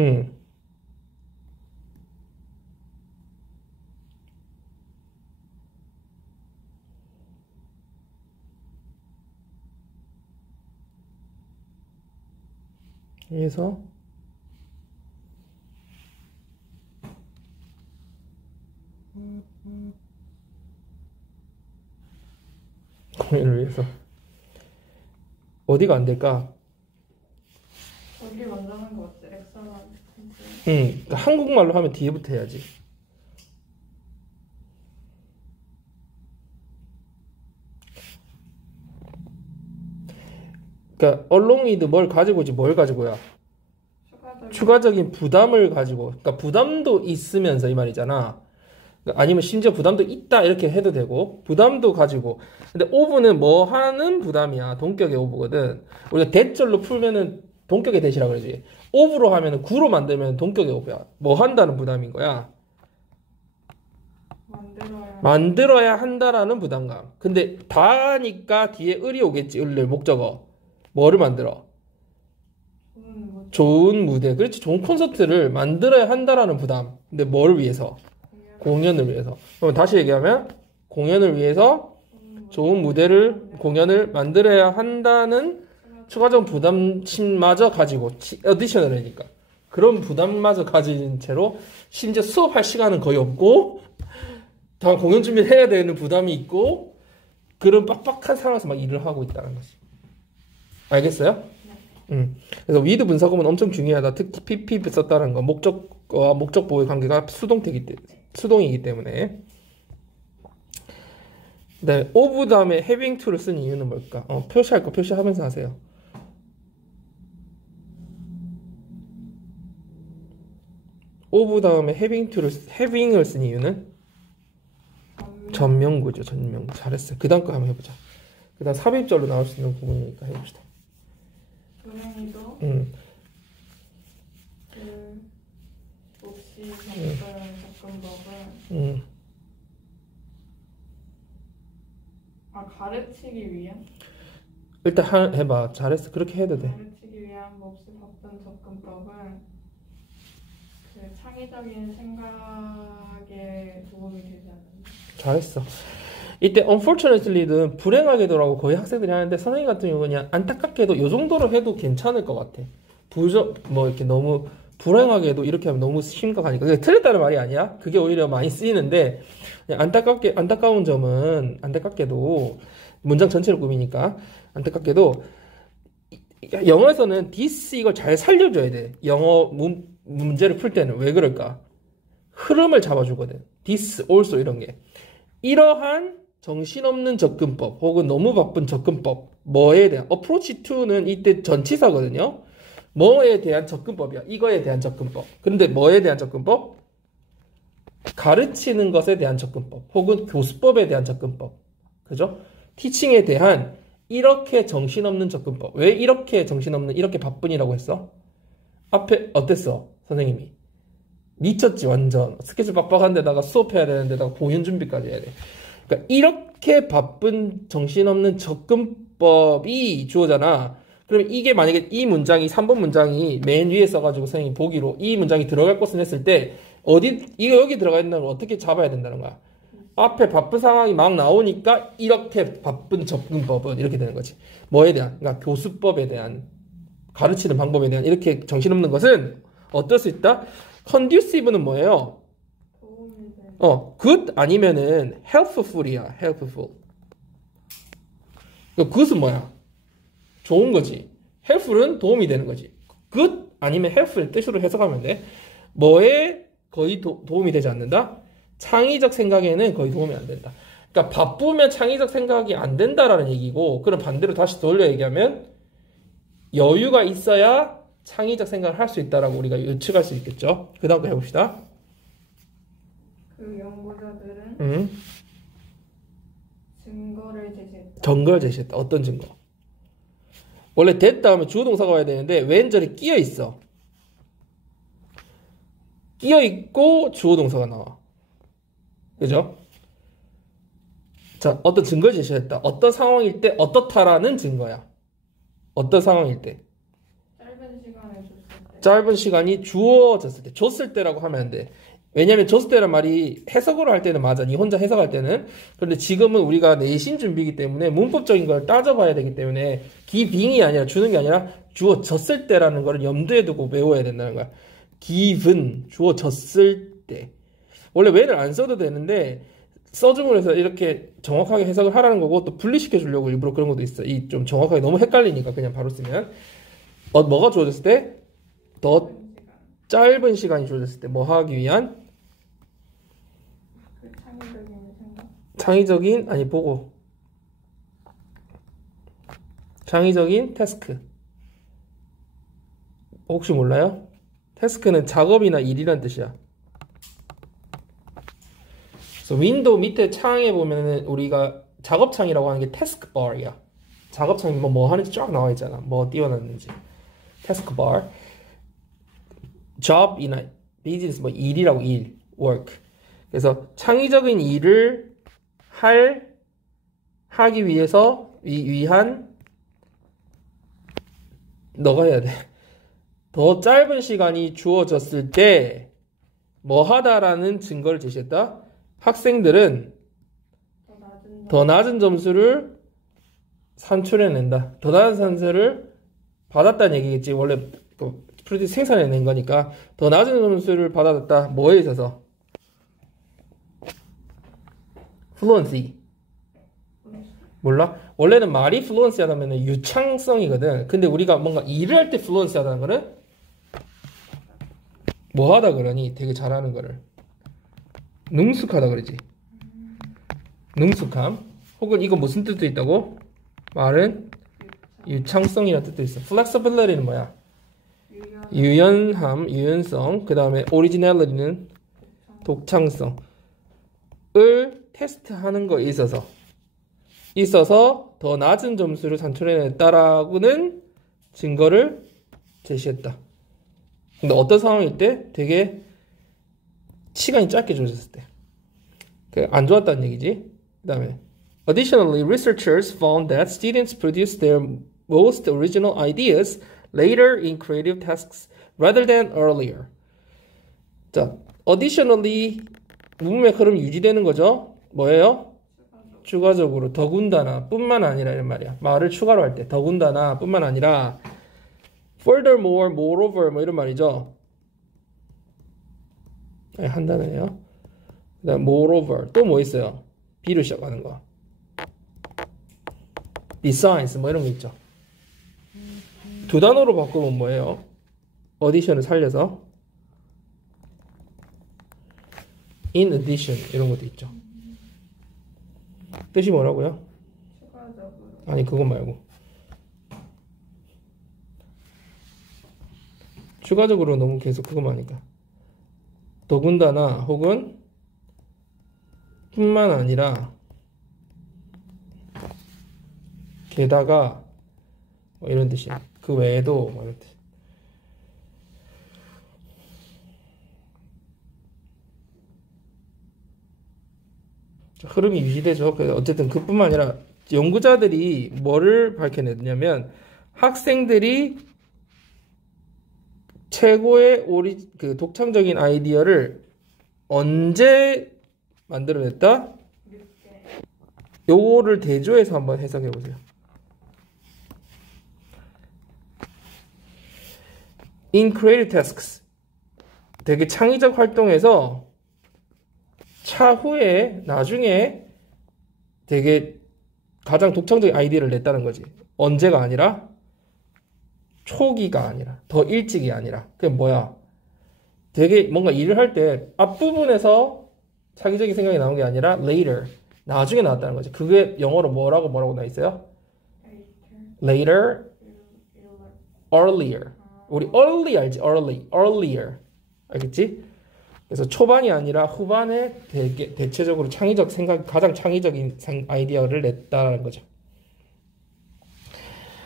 그래서 공연을 위해서 어디가 안 될까? 어디 먼저 하는 거 같지? 엑설런트. 그러니까 한국말로 하면 뒤에부터 해야지. 그러니까 alongwith 뭘 가지고지 뭘 가지고야? 추가적인 부담을 가지고. 그러니까 부담도 있으면서 이 말이잖아. 그러니까 아니면 심지어 부담도 있다 이렇게 해도 되고 부담도 가지고. 근데 오브는 뭐 하는 부담이야. 동격의 오브거든. 우리가 대절로 풀면은 동격의 대시라 그러지. 오브로 하면은 구로 만들면 동격의 오브야. 뭐 한다는 부담인 거야. 만들어야 한다라는 부담감. 근데 다니까 뒤에 을이 오겠지. 을을 목적어. 뭐를 만들어? 좋은 무대. 그렇지. 좋은 콘서트를 만들어야 한다라는 부담. 근데 뭐를 위해서? 공연을 위해서. 그럼 다시 얘기하면 공연을 위해서 좋은 무대를 공연을 만들어야 한다는 추가적 부담심마저 가지고 어디셔널이니까 그런 부담마저 가진 채로 심지어 수업할 시간은 거의 없고 다음 공연 준비를 해야 되는 부담이 있고 그런 빡빡한 상황에서 막 일을 하고 있다는 거지. 알겠어요? 그래서 with 분사구문 엄청 중요하다. 특히 PP 썼다는 거 목적과 목적보호의 관계가 수동이기 때문에. 네, of 다음에 having to를 쓴 이유는 뭘까? 표시할 거 표시하면서 하세요. of 다음에 having을 쓴 이유는 전명구죠. 전명. 잘했어요. 그 다음 거 한번 해보자. 그 다음 삽입절로 나올 수 있는 부분이니까 해봅시다. 조랭이도 그 몹시 접근 접근법은 가르치기 위한? 일단 해봐. 잘했어. 그렇게 해도 돼. 가르치기 위한 몹시 바쁜 접근법은 그 창의적인 생각에 도움이 되지 않는다. 잘했어. 이때 unfortunately는 불행하게도라고 거의 학생들이 하는데 선생님 같은 경우는 그냥 안타깝게도 이 정도로 해도 괜찮을 것 같아. 뭐 이렇게 너무 불행하게도 이렇게 하면 너무 심각하니까. 그게 틀렸다는 말이 아니야. 그게 오히려 많이 쓰이는데 그냥 안타까운 점은 안타깝게도 문장 전체를 꾸미니까 안타깝게도 영어에서는 this 이걸 잘 살려줘야 돼. 영어 문제를 풀 때는 왜 그럴까? 흐름을 잡아주거든. this, also 이런 게. 이러한 정신없는 접근법 혹은 너무 바쁜 접근법 뭐에 대한 approach to는 이때 전치사거든요. 뭐에 대한 접근법이야. 이거에 대한 접근법. 그런데 뭐에 대한 접근법? 가르치는 것에 대한 접근법. 혹은 교수법에 대한 접근법. 그죠? 티칭에 대한 이렇게 정신없는 접근법. 왜 이렇게 정신없는, 이렇게 바쁜이라고 했어? 앞에 어땠어? 선생님이. 미쳤지 완전. 스케줄 빡빡한 데다가 수업해야 되는 데다가 공연 준비까지 해야 돼. 그러니까 이렇게 바쁜 정신없는 접근법이 주어잖아. 그러면 이게 만약에 이 문장이 3번 문장이 맨 위에 써가지고 선생님이 보기로 이 문장이 들어갈 것을 했을 때 어디 이거 여기 들어가 있는 걸 어떻게 잡아야 된다는 거야. 앞에 바쁜 상황이 막 나오니까 이렇게 바쁜 접근법은 이렇게 되는 거지. 뭐에 대한? 그러니까 교수법에 대한 가르치는 방법에 대한 이렇게 정신없는 것은 어떨 수 있다? conducive는 뭐예요? good 아니면은 helpful이야. helpful. good은 뭐야? 좋은 거지. helpful은 도움이 되는 거지. good 아니면 helpful 뜻으로 해석하면 돼. 뭐에 거의 도움이 되지 않는다? 창의적 생각에는 거의 도움이 안 된다. 그러니까 바쁘면 창의적 생각이 안 된다라는 얘기고, 그럼 반대로 다시 돌려 얘기하면 여유가 있어야 창의적 생각을 할 수 있다라고 우리가 예측할 수 있겠죠. 그 다음 거 해봅시다. 그 연구자들은 증거를 제시했다. 증거를 제시했다. 어떤 증거? 원래 됐다 하면 주어 동사가 와야 되는데 왼절에 끼어 있어. 끼어 있고 주어 동사가 나와. 그죠? 자, 어떤 증거를 제시했다. 어떤 상황일 때 어떻다라는 증거야. 어떤 상황일 때? 짧은 시간에 줬을 때. 짧은 시간이 주어졌을 때. 줬을 때라고 하면 안 돼. 왜냐면 줬을 때란 말이 해석으로 할 때는 맞아. 니 혼자 해석할 때는. 그런데 지금은 우리가 내신 준비이기 때문에 문법적인 걸 따져봐야 되기 때문에 기빙이 아니라 주는 게 아니라 주어졌을 때라는 걸 염두에 두고 외워야 된다는 거야. given 주어졌을 때. 원래 when을 안 써도 되는데 써줌으로 해서 이렇게 정확하게 해석을 하라는 거고 또 분리시켜 주려고 일부러 그런 것도 있어. 이 좀 정확하게 너무 헷갈리니까 그냥 바로 쓰면 뭐가 주어졌을 때? 더 짧은 시간이 주어졌을 때 뭐 하기 위한? 그 창의적인 생각. 창의적인 아니 보고 창의적인 태스크. 혹시 몰라요? 태스크는 작업이나 일이란 뜻이야. 그래서 윈도우 밑에 창에 보면은 우리가 작업창이라고 하는 게 태스크바이야. 작업창이 뭐 하는지 쫙 나와 있잖아. 뭐 띄워놨는지. 태스크바. job이나 비즈니스 뭐 일이라고 일, work. 그래서 창의적인 일을 하기 위해서 위한 너가 해야 돼. 더 짧은 시간이 주어졌을 때 뭐 하다라는 증거를 제시했다. 학생들은 더 낮은 점수를 산출해낸다. 더 낮은 점수를 받았다는 얘기겠지. 원래 프로젝트 생산해낸 거니까 더 낮은 점수를 받았다. 뭐에 있어서? fluency. 몰라? 원래는 말이 fluency 하다면 유창성이거든. 근데 우리가 뭔가 일을 할 때 fluency 하다는 거는 뭐 하다 그러니? 되게 잘하는 거를 능숙하다 그러지. 능숙함. 혹은 이거 무슨 뜻도 있다고? 말은 유창성이라는 뜻도 있어. flexibility는 뭐야? 유연함, 유연성. 그 다음에 originality는 독창성을 테스트하는 거에 있어서 더 낮은 점수를 산출해냈다라고는 증거를 제시했다. 근데 어떤 상황일 때? 되게 시간이 짧게 주어졌을 때. 안 좋았다는 얘기지. 그 다음에 Additionally, researchers found that students produce their most original ideas later in creative tasks rather than earlier. 자, additionally 문맥 흐름 유지되는 거죠. 뭐예요? 추가적으로 더군다나 뿐만 아니라 이런 말이야. 말을 추가로 할 때 더군다나 뿐만 아니라 furthermore, moreover 뭐 이런 말이죠. 네, 한 단어예요. 그 다음 moreover 또 뭐 있어요? B로 시작하는 거. besides 뭐 이런 거 있죠. 두 단어로 바꾸면 뭐예요? addition을 살려서 in addition 이런 것도 있죠. 뜻이 뭐라고요? 추가적으로. 아니 그건 말고 추가적으로 너무 계속 그거만 하니까. 더군다나 혹은 뿐만 아니라 게다가 뭐 이런 뜻이야. 그 외에도 뭐 이런 뜻. 흐름이 유지되죠. 그래서 어쨌든 그뿐만 아니라 연구자들이 뭐를 밝혀냈냐면 학생들이 최고의 그 독창적인 아이디어를 언제 만들어냈다? 요거를 대조해서 한번 해석해 보세요. In creative tasks, 되게 창의적 활동에서 차후에 나중에 되게 가장 독창적인 아이디어를 냈다는 거지. 언제가 아니라 초기가 아니라 더 일찍이 아니라. 그게 뭐야? 되게 뭔가 일을 할 때 앞부분에서 창의적인 생각이 나온 게 아니라 later, 나중에 나왔다는 거지. 그게 영어로 뭐라고 나와 있어요? later, earlier. 우리 early 알지? earlier. 알겠지? 그래서 초반이 아니라 후반에 대체적으로 창의적 생각, 가장 창의적인 아이디어를 냈다는 거죠.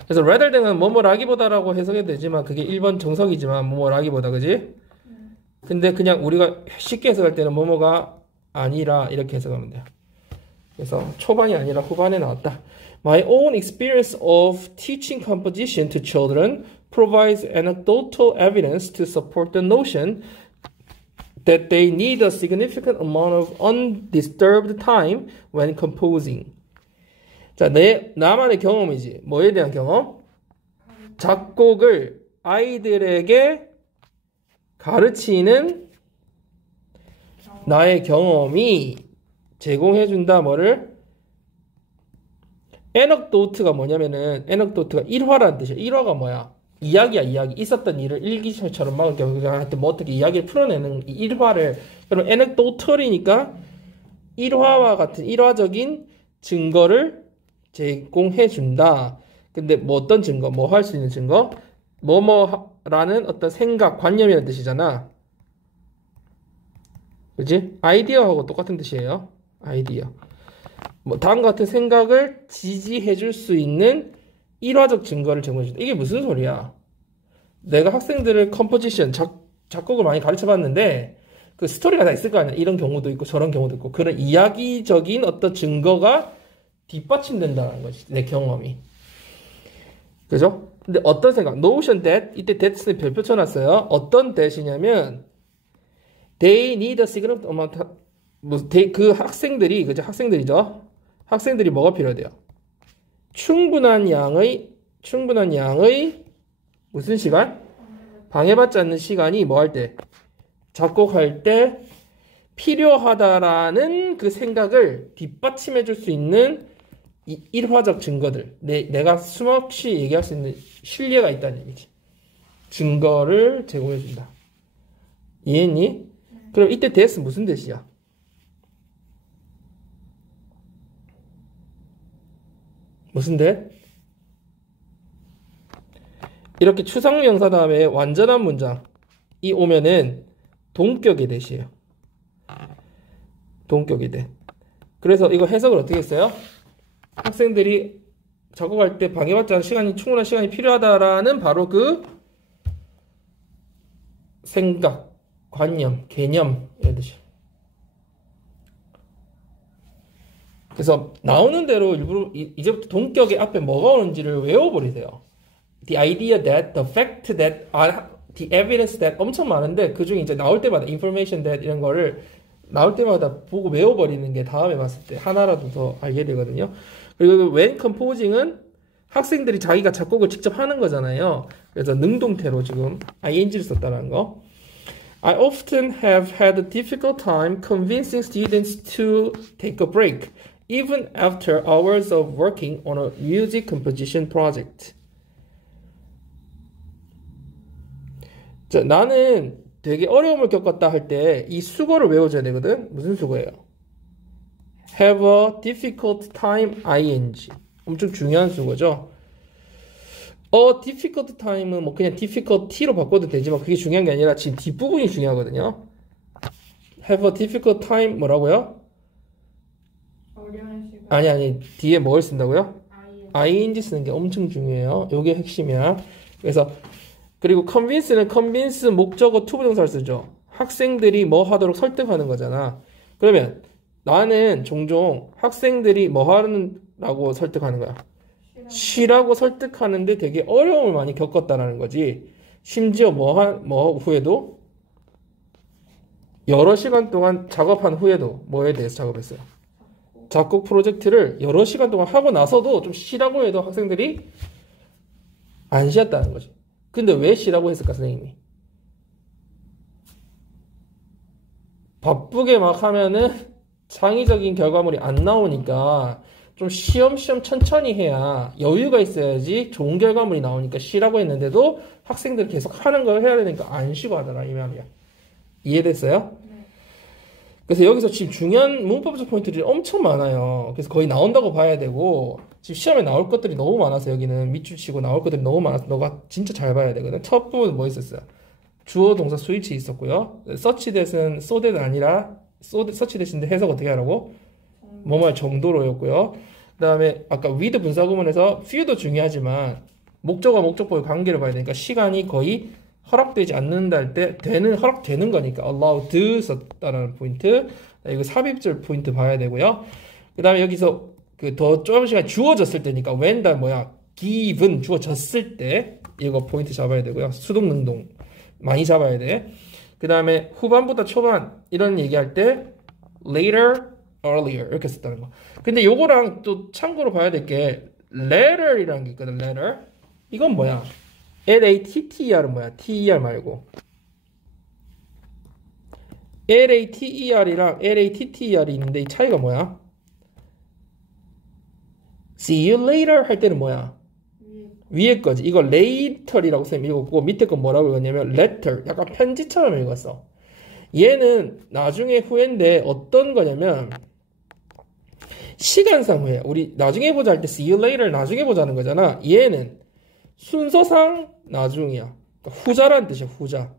그래서 rather than은 뭐뭐라기보다라고 해석해도 되지만 그게 1번 정석이지만 뭐뭐라기보다, 그지? 근데 그냥 우리가 쉽게 해석할 때는 뭐뭐가 아니라 이렇게 해석하면 돼요. 그래서 초반이 아니라 후반에 나왔다. My own experience of teaching composition to children provides anecdotal evidence to support the notion that they need a significant amount of undisturbed time when composing. 자, 나만의 경험이지. 뭐에 대한 경험? 작곡을 아이들에게 가르치는 나의 경험이 제공해준다. 뭐를? 에너도트가 뭐냐면은 에너도트가 일화라는 뜻이야. 일화가 뭐야? 이야기야, 이야기. 있었던 일을 일기처럼 막 하여튼 뭐 어떻게 이야기를 풀어내는 이 일화를. 그럼 에너도터리니까 일화와 같은 일화적인 증거를 제공해준다. 근데 뭐 어떤 증거? 뭐 할 수 있는 증거? 뭐뭐라는 어떤 생각, 관념이라는 뜻이잖아. 그치? 아이디어하고 똑같은 뜻이에요. 아이디어. 뭐 다음과 같은 생각을 지지해줄 수 있는 일화적 증거를 제공해준다. 이게 무슨 소리야? 내가 학생들을 컴포지션, 작곡을 많이 가르쳐봤는데 그 스토리가 다 있을 거 아니야. 이런 경우도 있고 저런 경우도 있고 그런 이야기적인 어떤 증거가 뒷받침된다는 거지. 내 경험이. 그죠? 근데 어떤 생각? Notion that, 이때 that는 별표 쳐놨어요. 어떤 that이냐면 they need a significant amount, 그 학생들이, 그죠? 학생들이죠? 학생들이 뭐가 필요해요? 충분한 양의 무슨 시간? 방해받지 않는 시간이 뭐 할 때? 작곡할 때 필요하다라는 그 생각을 뒷받침해 줄 수 있는 이 일화적 증거들. 내가 숨없이 얘기할 수 있는 신뢰가 있다는 얘기지. 증거를 제공해 준다. 이해했니? 그럼 이때 that은 무슨 that이야? 무슨 that? 이렇게 추상명사 다음에 완전한 문장이 오면은 동격의 that이에요. 동격의 that. 그래서 이거 해석을 어떻게 했어요? 학생들이 작곡할 때 방해받지 않은 시간이, 충분한 시간이 필요하다라는 바로 그 생각, 관념, 개념 이런 뜻이에요. 그래서 나오는 대로 일부러 이제부터 동격의 앞에 뭐가 오는지를 외워버리세요. The idea that, the fact that, the evidence that 엄청 많은데 그 중에 이제 나올 때마다 information that 이런 거를 나올 때마다 보고 외워버리는 게 다음에 봤을 때 하나라도 더 알게 되거든요. 그리고 when composing은 학생들이 자기가 작곡을 직접 하는 거잖아요. 그래서 능동태로 지금 ing를 썼다는 거. I often have had a difficult time convincing students to take a break, even after hours of working on a music composition project. 자, 나는 되게 어려움을 겪었다 할 때 이 수거를 외워줘야 되거든. 무슨 수거예요? Have a difficult time ing. 엄청 중요한 수거죠. difficult time은 뭐 그냥 difficulty로 바꿔도 되지만 그게 중요한 게 아니라 지금 뒷부분이 중요하거든요. have a difficult time 뭐라고요? 어려운 시간. 아니 뒤에 뭘 쓴다고요? I ing 쓰는 게 엄청 중요해요. 요게 핵심이야. 그래서 그리고 convince는 convince 목적어 투부정사를 쓰죠. 학생들이 뭐 하도록 설득하는 거잖아. 그러면 나는 종종 학생들이 뭐 하라고 설득하는 거야. 쉬라고 설득하는데 되게 어려움을 많이 겪었다라는 거지. 심지어 뭐 후에도 여러 시간 동안 작업한 후에도 뭐에 대해서 작업했어요? 작곡 프로젝트를 여러 시간 동안 하고 나서도 좀 쉬라고 해도 학생들이 안 쉬었다는 거지. 근데 왜 쉬라고 했을까, 선생님이? 바쁘게 막 하면은 창의적인 결과물이 안 나오니까 좀 쉬엄쉬엄 천천히 해야 여유가 있어야지 좋은 결과물이 나오니까 쉬라고 했는데도 학생들이 계속 하는 걸 해야 되니까 안 쉬고 하더라, 이 말이야. 이해됐어요? 네. 그래서 여기서 지금 중요한 문법적 포인트들이 엄청 많아요. 그래서 거의 나온다고 봐야 되고 지금 시험에 나올 것들이 너무 많아서 여기는 밑줄 치고 나올 것들이 너무 많아서 너가 진짜 잘 봐야 되거든. 첫 부분 뭐 있었어요? 주어 동사 스위치 있었고요. 서치 대신 so that 아니라 서치 대신데 해석 어떻게 하라고? 뭐뭐 정도로였고요. 그 다음에 아까 with 분사구문에서 few도 중요하지만 목적과 목적보의 관계를 봐야 되니까 시간이 거의 허락되지 않는다 할 때 되는 허락되는 거니까 allowed 썼다라는 포인트. 이거 삽입절 포인트 봐야 되고요. 그 다음에 여기서 그 더 좁은 시간 주어졌을 때니까 when 다 뭐야 given 주어졌을 때 이거 포인트 잡아야 되고요. 수동능동 많이 잡아야 돼. 그 다음에 후반보다 초반 이런 얘기할 때 later, earlier 이렇게 썼다는 거. 근데 요거랑 또 참고로 봐야 될 게 letter이라는 게 있거든. letter. 이건 뭐야? LATTER은 뭐야? TER 말고. LATER이랑 LATTER이 있는데 이 차이가 뭐야? See you later 할 때는 뭐야? 위에 거지. 이거 later이라고 선생님이 읽었고 밑에 건 뭐라고 읽었냐면 letter. 약간 편지처럼 읽었어. 얘는 나중에 후인데 어떤 거냐면 시간상 후에 우리 나중에 보자 할 때 see you later 나중에 보자는 거잖아. 얘는 순서상 나중이야. 그러니까 후자라는 뜻이야. 후자.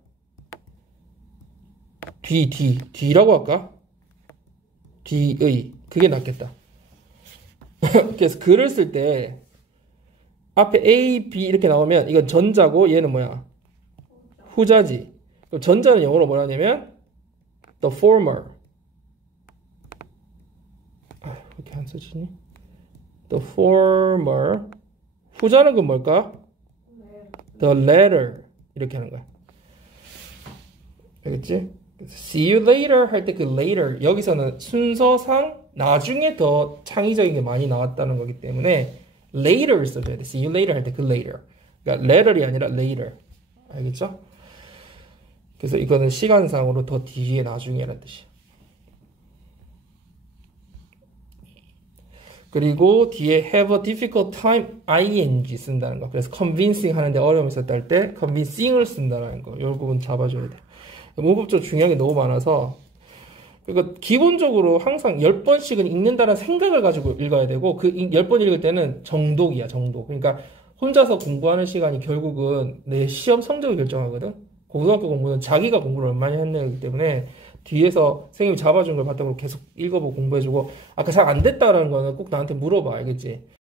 뒤라고 할까? 뒤의. 그게 낫겠다. 그래서 글을 쓸 때 앞에 A, B 이렇게 나오면 이건 전자고 얘는 뭐야? 후자지. 그럼 전자는 영어로 뭐라 하냐면 the former. 왜 이렇게 안 써지니? the former. 후자는 그 뭘까? the latter. 이렇게 하는 거야. 알겠지? see you later 할 때 그 later 여기서는 순서상 나중에 더 창의적인 게 많이 나왔다는 거기 때문에 later 써줘야 돼. see you later 할 때 그 later. 그러니까 letter이 아니라 later. 알겠죠? 그래서 이거는 시간상으로 더 뒤에 나중에라는 뜻이야. 그리고 뒤에 have a difficult time ing 쓴다는 거. 그래서 convincing 하는데 어려움이 있었다 할 때 convincing을 쓴다는 거. 이 부분 잡아줘야 돼. 문법적으로 중요한 게 너무 많아서 그러니까 기본적으로 항상 10번씩은 읽는다는 생각을 가지고 읽어야 되고 그 10번 읽을 때는 정독이야. 정독. 그러니까 혼자서 공부하는 시간이 결국은 내 시험 성적을 결정하거든. 고등학교 공부는 자기가 공부를 얼마나 했느냐기 때문에 뒤에서 선생님이 잡아준 걸 바탕으로 계속 읽어보고 공부해주고 아까 잘 안 됐다라는 거는 꼭 나한테 물어봐. 알겠지?